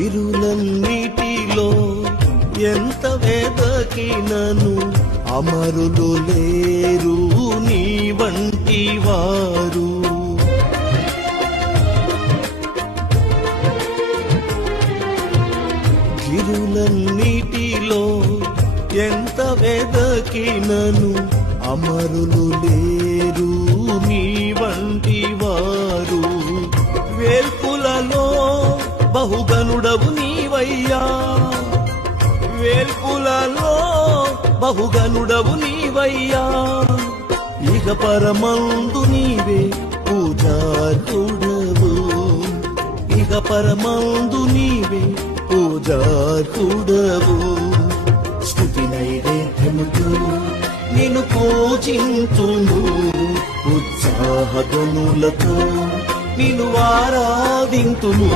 గిరులన్నిటిలో ఎంత వెదకినను అమరులు లేరు నీ వంటి వారు. గిరులన్నిటిలో ఎంత వెదకినను అమరులు లేరు నీ వంటి వారు. వేల్పులలో బహుగనుడవు నీవయ్యా, వేల్పులలో బహుగనుడవు నీవయ్యా. ఇక పరమందు నీవే పూజార్హుడవు, ఇక పరమందు నీవే పూజార్హుడవు. స్తుతి నైవేద్యముతో నిన్ను పూజింతును, ఉత్సాహగనులతో నిన్ను ఆరాధింతును.